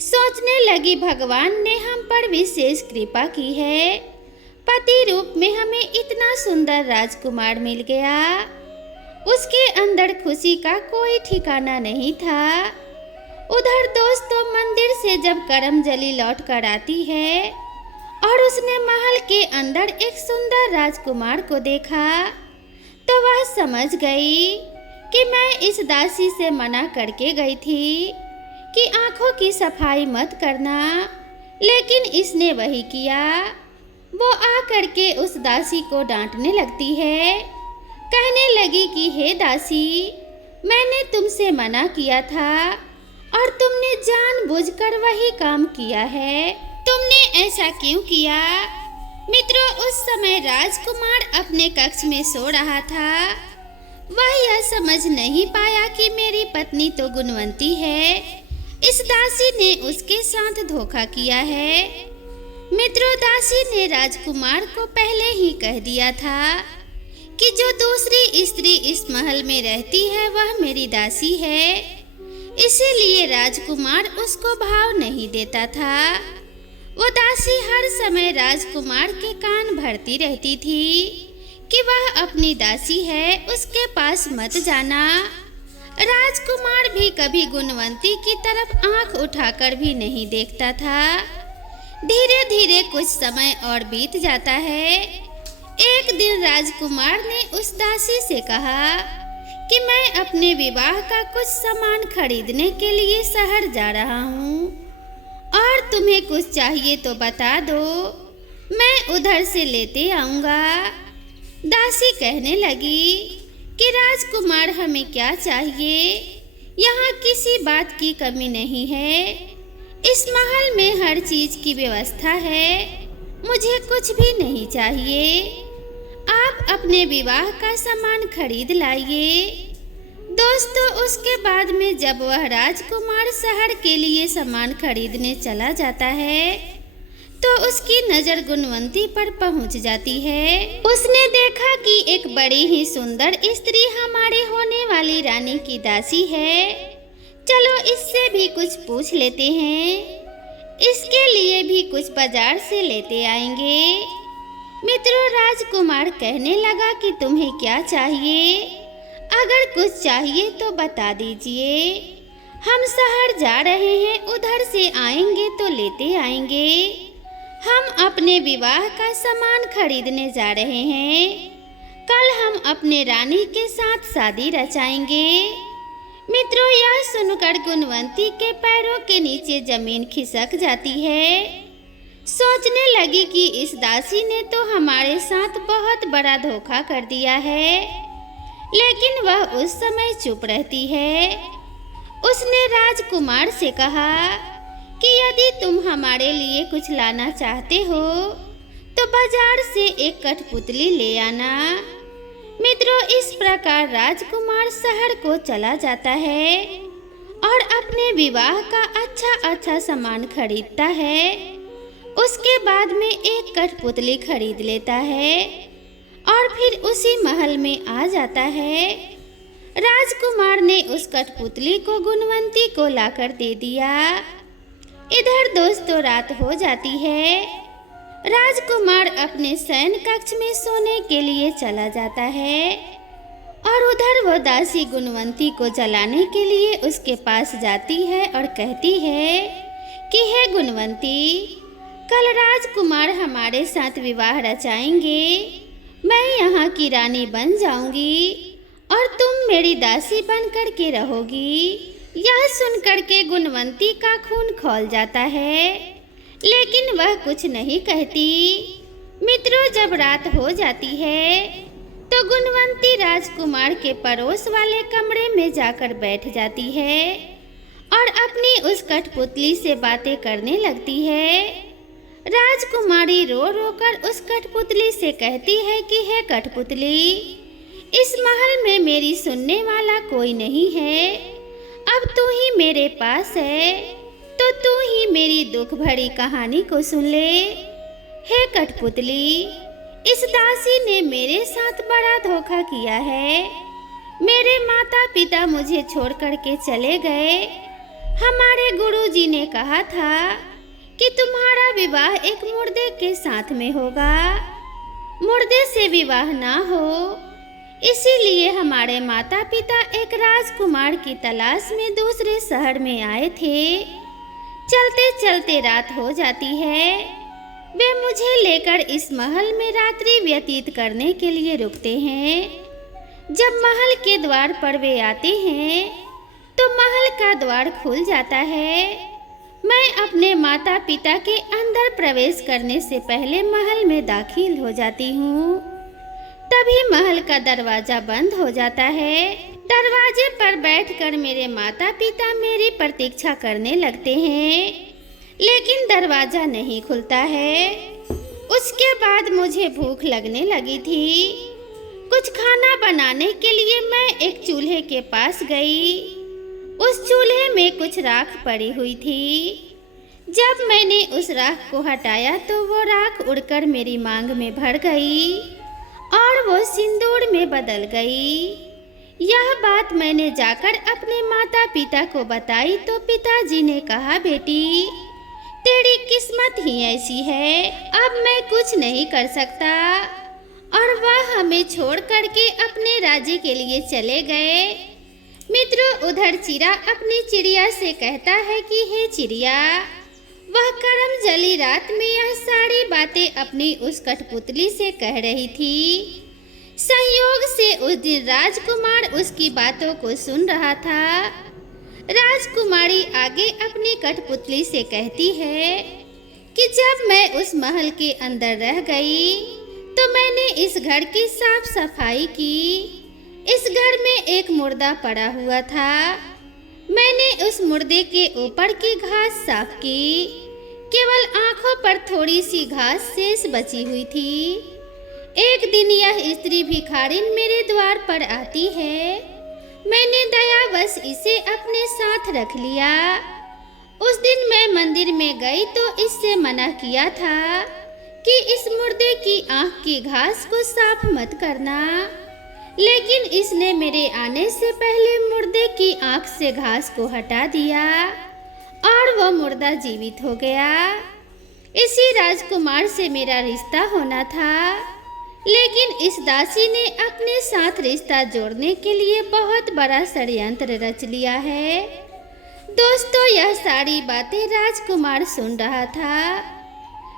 सोचने लगी भगवान ने हम पर विशेष कृपा की है। पति रूप में हमें इतना सुंदर राजकुमार मिल गया। उसके अंदर खुशी का कोई ठिकाना नहीं था। उधर दोस्तों मंदिर से जब करमजली लौट कर आती है और उसने महल के अंदर एक सुंदर राजकुमार को देखा तो वह समझ गई कि मैं इस दासी से मना करके गई थी कि आंखों की सफाई मत करना, लेकिन इसने वही किया। वो आकर के उस दासी को डांटने लगती है। कहने लगी कि हे दासी, मैंने तुमसे मना किया था और तुमने जानबूझकर वही काम किया है। तुमने ऐसा क्यों किया? मित्रों, उस समय राजकुमार अपने कक्ष में सो रहा था। वह यह समझ नहीं पाया कि मेरी पत्नी तो गुणवंती है, इस दासी ने उसके साथ धोखा किया है। मित्रों, दासी ने राजकुमार को पहले ही कह दिया था कि जो दूसरी स्त्री इस महल में रहती है वह मेरी दासी है। इसीलिए राजकुमार उसको भाव नहीं देता था। वो दासी हर समय राजकुमार के कान भरती रहती थी कि वह अपनी दासी है, उसके पास मत जाना। राजकुमार भी कभी गुणवंती की तरफ आंख उठाकर भी नहीं देखता था। धीरे धीरे कुछ समय और बीत जाता है। एक दिन राजकुमार ने उस दासी से कहा कि मैं अपने विवाह का कुछ सामान खरीदने के लिए शहर जा रहा हूँ और तुम्हें कुछ चाहिए तो बता दो, मैं उधर से लेते आऊँगा। दासी कहने लगी कि राजकुमार हमें क्या चाहिए, यहाँ किसी बात की कमी नहीं है। इस महल में हर चीज की व्यवस्था है, मुझे कुछ भी नहीं चाहिए। आप अपने विवाह का सामान खरीद लाइए। दोस्तों, उसके बाद में जब वह राजकुमार शहर के लिए सामान खरीदने चला जाता है तो उसकी नजर गुणवंती पर पहुंच जाती है। उसने देखा कि एक बड़ी ही सुंदर स्त्री हमारे होने वाली रानी की दासी है। चलो इससे भी कुछ पूछ लेते हैं, इसके लिए भी कुछ बाजार से लेते आएंगे। मित्रों, राजकुमार कहने लगा कि तुम्हें क्या चाहिए, अगर कुछ चाहिए तो बता दीजिए। हम शहर जा रहे हैं, उधर से आएंगे तो लेते आएंगे। हम अपने विवाह का सामान खरीदने जा रहे हैं, कल हम अपने रानी के साथ शादी रचाएंगे। मित्रों, यह सुनकर गुणवंती के पैरों के नीचे जमीन खिसक जाती है। सोचने लगी कि इस दासी ने तो हमारे साथ बहुत बड़ा धोखा कर दिया है, लेकिन वह उस समय चुप रहती है। उसने राजकुमार से कहा कि यदि तुम हमारे लिए कुछ लाना चाहते हो तो बाजार से एक कठपुतली ले आना। मित्रों, इस प्रकार राजकुमार शहर को चला जाता है और अपने विवाह का अच्छा सामान खरीदता है। उसके बाद में एक कठपुतली खरीद लेता है और फिर उसी महल में आ जाता है। राजकुमार ने उस कठपुतली को गुणवंती को लाकर दे दिया। इधर दोस्तों रात हो जाती है। राजकुमार अपने शयन कक्ष में सोने के लिए चला जाता है और उधर वो दासी गुणवंती को जलाने के लिए उसके पास जाती है और कहती है कि हे गुणवंती, कल राजकुमार हमारे साथ विवाह रचाएंगे। मैं यहाँ की रानी बन जाऊंगी और तुम मेरी दासी बन कर के रहोगी। यह सुनकर के गुणवंती का खून खौल जाता है, लेकिन वह कुछ नहीं कहती। मित्रों, जब रात हो जाती है तो गुणवंती राजकुमार के पड़ोस वाले कमरे में जाकर बैठ जाती है और अपनी उस कठपुतली से बातें करने लगती है। राजकुमारी रो रो कर उस कठपुतली से कहती है कि हे कठपुतली, इस महल में मेरी सुनने वाला कोई नहीं है। अब तू ही मेरे पास है तो तू ही मेरी दुख भरी कहानी को सुन ले। हे कठपुतली, इस दासी ने मेरे साथ बड़ा धोखा किया है। मेरे माता पिता मुझे छोड़ कर के चले गए। हमारे गुरुजी ने कहा था कि तुम्हारा विवाह एक मुर्दे के साथ में होगा, मुर्दे से विवाह ना हो। इसीलिए हमारे माता पिता एक राजकुमार की तलाश में दूसरे शहर में आए थे। चलते चलते रात हो जाती है। वे मुझे लेकर इस महल में रात्रि व्यतीत करने के लिए रुकते हैं। जब महल के द्वार पर वे आते हैं तो महल का द्वार खुल जाता है। मैं अपने माता पिता के अंदर प्रवेश करने से पहले महल में दाखिल हो जाती हूँ। तभी महल का दरवाजा बंद हो जाता है। दरवाजे पर बैठकर मेरे माता पिता मेरी प्रतीक्षा करने लगते हैं, लेकिन दरवाजा नहीं खुलता है। उसके बाद मुझे भूख लगने लगी थी। कुछ खाना बनाने के लिए मैं एक चूल्हे के पास गई। उस चूल्हे में कुछ राख पड़ी हुई थी। जब मैंने उस राख को हटाया तो वो राख उड़कर मेरी मांग में भर गई और वो सिंदूर में बदल गई। यह बात मैंने जाकर अपने माता पिता को बताई तो पिताजी ने कहा, बेटी तेरी किस्मत ही ऐसी है, अब मैं कुछ नहीं कर सकता। और वह हमें छोड़ करके अपने राज्य के लिए चले गए। मित्रों, उधर चिरा अपनी चिड़िया से कहता है कि हे चिड़िया, वह करम जली रात में यह सारी बातें अपनी उस कठपुतली से कह रही थी। संयोग से उस दिन राजकुमार उसकी बातों को सुन रहा था। राजकुमारी आगे अपनी कठपुतली से कहती है कि जब मैं उस महल के अंदर रह गई तो मैंने इस घर की साफ सफाई की। इस घर में एक मुर्दा पड़ा हुआ था। मैंने उस मुर्दे के ऊपर की घास साफ की। केवल आंखों पर थोड़ी सी घास शेष बची हुई थी। एक दिन यह स्त्री भिखारिन मेरे द्वार पर आती है। मैंने दयावश इसे अपने साथ रख लिया। उस दिन मैं मंदिर में गई तो इससे मना किया था कि इस मुर्दे की आंख की घास को साफ मत करना, लेकिन इसने मेरे आने से पहले मुर्दे की आंख से घास को हटा दिया और वो मुर्दा जीवित हो गया। इसी राजकुमार से मेरा रिश्ता होना था, लेकिन इस दासी ने अपने साथ रिश्ता जोड़ने के लिए बहुत बड़ा षड्यंत्र रच लिया है। दोस्तों, यह सारी बातें राजकुमार सुन रहा था।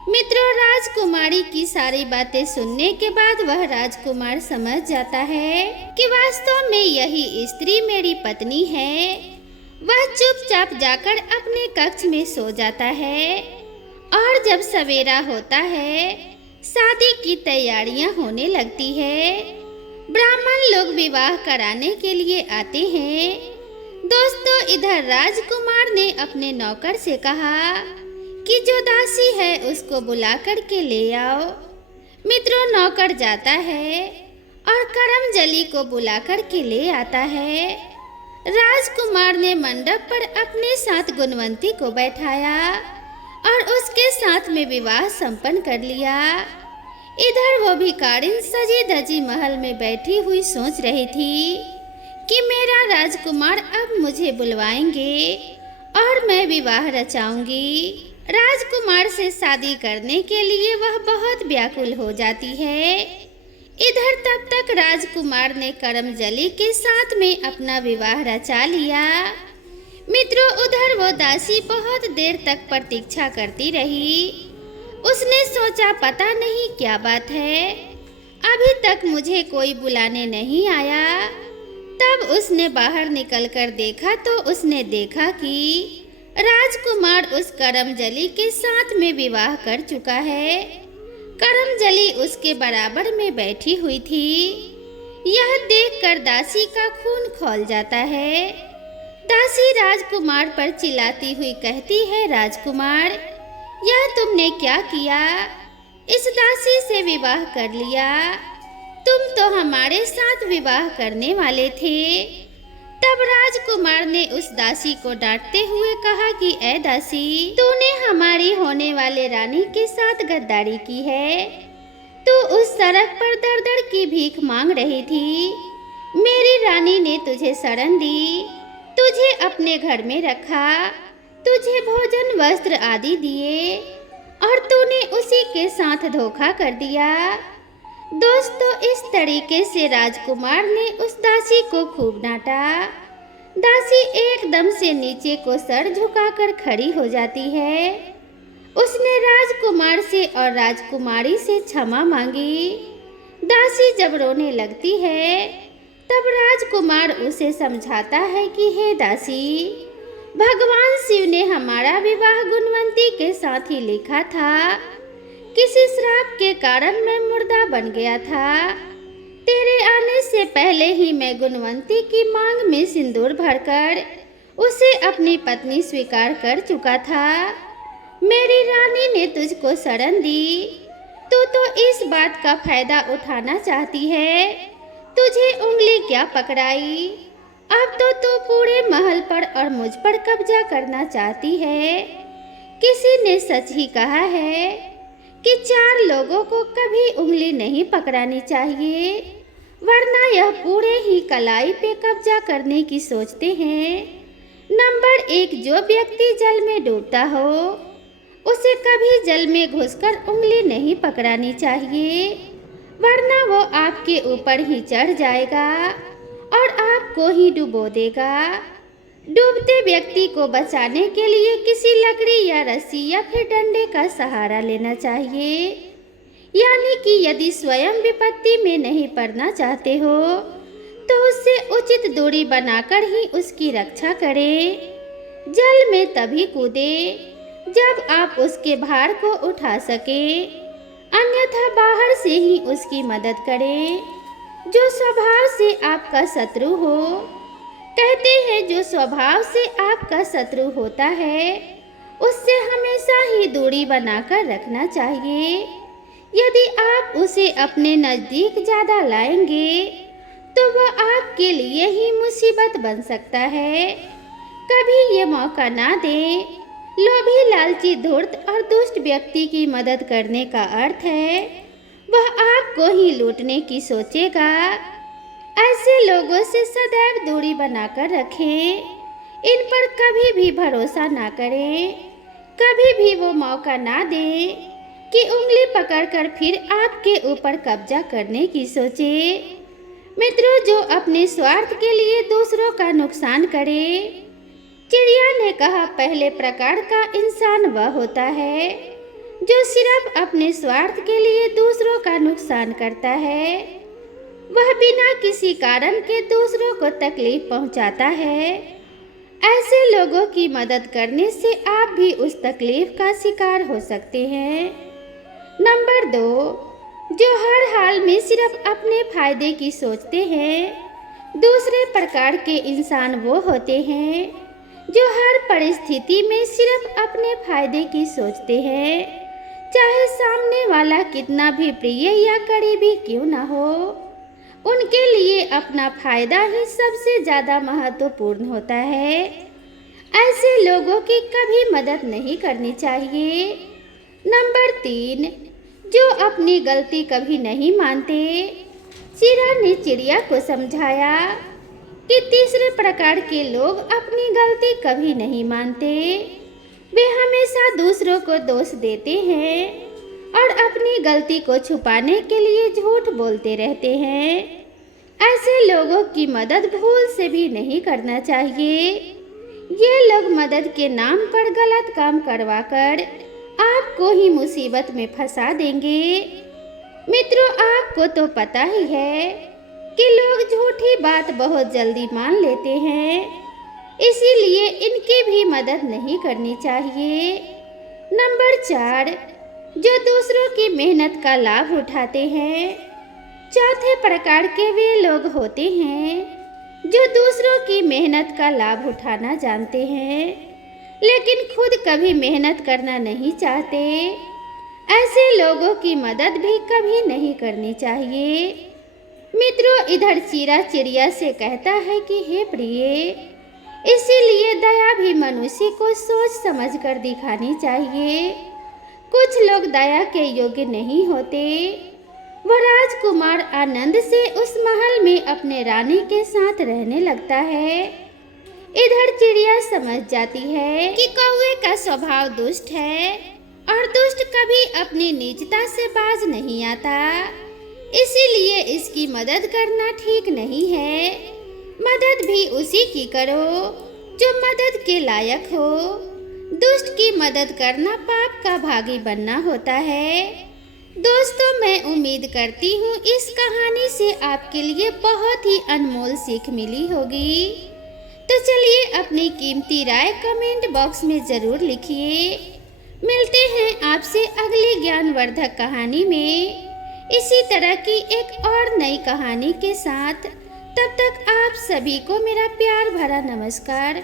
मित्रों, राजकुमारी की सारी बातें सुनने के बाद वह राजकुमार समझ जाता है कि वास्तव में यही स्त्री मेरी पत्नी है। वह चुपचाप जाकर अपने कक्ष में सो जाता है और जब सवेरा होता है, शादी की तैयारियां होने लगती है। ब्राह्मण लोग विवाह कराने के लिए आते हैं। दोस्तों, इधर राजकुमार ने अपने नौकर से कहा कि जो दासी है उसको बुला कर के ले आओ। मित्रों, नौकर जाता है और करमजली को बुला कर के ले आता है। राजकुमार ने मंडप पर अपने साथ गुणवंती को बैठाया और उसके साथ में विवाह संपन्न कर लिया। इधर वो भिखारिन सजी धजी महल में बैठी हुई सोच रही थी कि मेरा राजकुमार अब मुझे बुलवाएंगे और मैं विवाह रचाऊंगी। राजकुमार से शादी करने के लिए वह बहुत व्याकुल हो जाती है। इधर तब तक राजकुमार ने करमजली के साथ में अपना विवाह रचा लिया। मित्रों, उधर वो दासी बहुत देर तक प्रतीक्षा करती रही। उसने सोचा पता नहीं क्या बात है, अभी तक मुझे कोई बुलाने नहीं आया। तब उसने बाहर निकलकर देखा तो उसने देखा कि राजकुमार उस करमजली के साथ में विवाह कर चुका है। करमजली उसके बराबर में बैठी हुई थी। यह देखकर दासी का खून खौल जाता है। दासी राजकुमार पर चिल्लाती हुई कहती है, राजकुमार, यह तुमने क्या किया? इस दासी से विवाह कर लिया। तुम तो हमारे साथ विवाह करने वाले थे। तब राजकुमार ने उस दासी को डांटते हुए कहा कि ऐ दासी, तूने हमारी होने वाले रानी के साथ गद्दारी की है। तू उस सड़क पर दर-दर की भीख मांग रही थी। मेरी रानी ने तुझे शरण दी, तुझे अपने घर में रखा, तुझे भोजन वस्त्र आदि दिए और तूने उसी के साथ धोखा कर दिया। दोस्तों, इस तरीके से राजकुमार ने उस दासी को खूब डांटा। दासी एकदम से नीचे को सर झुकाकर खड़ी हो जाती है। उसने राजकुमार से और राजकुमारी से क्षमा मांगी। दासी जब रोने लगती है तब राजकुमार उसे समझाता है कि हे दासी, भगवान शिव ने हमारा विवाह गुणवंती के साथ ही लिखा था। किसी श्राप के कारण मैं मुर्दा बन गया था। तेरे आने से पहले ही मैं गुणवंती की मांग में सिंदूर भरकर उसे अपनी पत्नी स्वीकार कर चुका था। मेरी रानी ने तुझको शरण दी। तू तो इस बात का फायदा उठाना चाहती है। तुझे उंगली क्या पकड़ाई? अब तो तू पूरे महल पर और मुझ पर कब्जा करना चाहती है। किसी ने सच ही कहा है कि 4 लोगों को कभी उंगली नहीं पकड़ानी चाहिए, वरना यह पूरे ही कलाई पे कब्जा करने की सोचते हैं। नंबर 1, जो व्यक्ति जल में डूबता हो उसे कभी जल में घुसकर उंगली नहीं पकड़ानी चाहिए, वरना वो आपके ऊपर ही चढ़ जाएगा और आपको ही डुबो देगा। डूबते व्यक्ति को बचाने के लिए किसी लकड़ी या रस्सी या फिर डंडे का सहारा लेना चाहिए। यानी कि यदि स्वयं विपत्ति में नहीं पड़ना चाहते हो तो उससे उचित दूरी बनाकर ही उसकी रक्षा करें। जल में तभी कूदे जब आप उसके भार को उठा सकें। अन्यथा बाहर से ही उसकी मदद करें जो स्वभाव से आपका शत्रु हो। कहते हैं जो स्वभाव से आपका शत्रु होता है उससे हमेशा ही दूरी बनाकर रखना चाहिए। यदि आप उसे अपने नज़दीक ज़्यादा लाएंगे तो वह आपके लिए ही मुसीबत बन सकता है। कभी ये मौका ना दें। लोभी, लालची, धूर्त और दुष्ट व्यक्ति की मदद करने का अर्थ है वह आपको ही लूटने की सोचेगा। ऐसे लोगों से सदैव दूरी बनाकर रखें। इन पर कभी भी भरोसा ना करें। कभी भी वो मौका ना दें कि उंगली पकड़कर फिर आपके ऊपर कब्जा करने की सोचे। मित्रों, जो अपने स्वार्थ के लिए दूसरों का नुकसान करे, चिड़िया ने कहा, पहले प्रकार का इंसान वह होता है जो सिर्फ अपने स्वार्थ के लिए दूसरों का नुकसान करता है। वह बिना किसी कारण के दूसरों को तकलीफ पहुंचाता है। ऐसे लोगों की मदद करने से आप भी उस तकलीफ का शिकार हो सकते हैं। नंबर 2, जो हर हाल में सिर्फ अपने फायदे की सोचते हैं। दूसरे प्रकार के इंसान वो होते हैं जो हर परिस्थिति में सिर्फ अपने फायदे की सोचते हैं, चाहे सामने वाला कितना भी प्रिय या करीबी क्यों ना हो। उनके लिए अपना फायदा ही सबसे ज़्यादा महत्वपूर्ण होता है। ऐसे लोगों की कभी मदद नहीं करनी चाहिए। नंबर 3, जो अपनी गलती कभी नहीं मानते। चिड़ा ने चिड़िया को समझाया कि तीसरे प्रकार के लोग अपनी गलती कभी नहीं मानते। वे हमेशा दूसरों को दोष देते हैं और अपनी गलती को छुपाने के लिए झूठ बोलते रहते हैं। ऐसे लोगों की मदद भूल से भी नहीं करना चाहिए। ये लोग मदद के नाम पर गलत काम करवाकर आपको ही मुसीबत में फंसा देंगे। मित्रों, आपको तो पता ही है कि लोग झूठी बात बहुत जल्दी मान लेते हैं, इसीलिए इनकी भी मदद नहीं करनी चाहिए। नंबर 4, जो दूसरों की मेहनत का लाभ उठाते हैं। चौथे प्रकार के वे लोग होते हैं जो दूसरों की मेहनत का लाभ उठाना जानते हैं लेकिन खुद कभी मेहनत करना नहीं चाहते। ऐसे लोगों की मदद भी कभी नहीं करनी चाहिए। मित्रों, इधर चिड़ा चिड़िया से कहता है कि हे प्रिय, इसीलिए दया भी मनुष्य को सोच समझ कर दिखानी चाहिए। कुछ लोग दया के योग्य नहीं होते। वह राजकुमार आनंद से उस महल में अपने रानी के साथ रहने लगता है। इधर चिड़िया समझ जाती है कि कौवे का स्वभाव दुष्ट है और दुष्ट कभी अपनी नीचता से बाज नहीं आता, इसीलिए इसकी मदद करना ठीक नहीं है। मदद भी उसी की करो जो मदद के लायक हो। दुष्ट की मदद करना पाप का भागी बनना होता है। दोस्तों, मैं उम्मीद करती हूँ इस कहानी से आपके लिए बहुत ही अनमोल सीख मिली होगी। तो चलिए अपनी कीमती राय कमेंट बॉक्स में ज़रूर लिखिए। मिलते हैं आपसे अगली ज्ञानवर्धक कहानी में इसी तरह की एक और नई कहानी के साथ। तब तक आप सभी को मेरा प्यार भरा नमस्कार।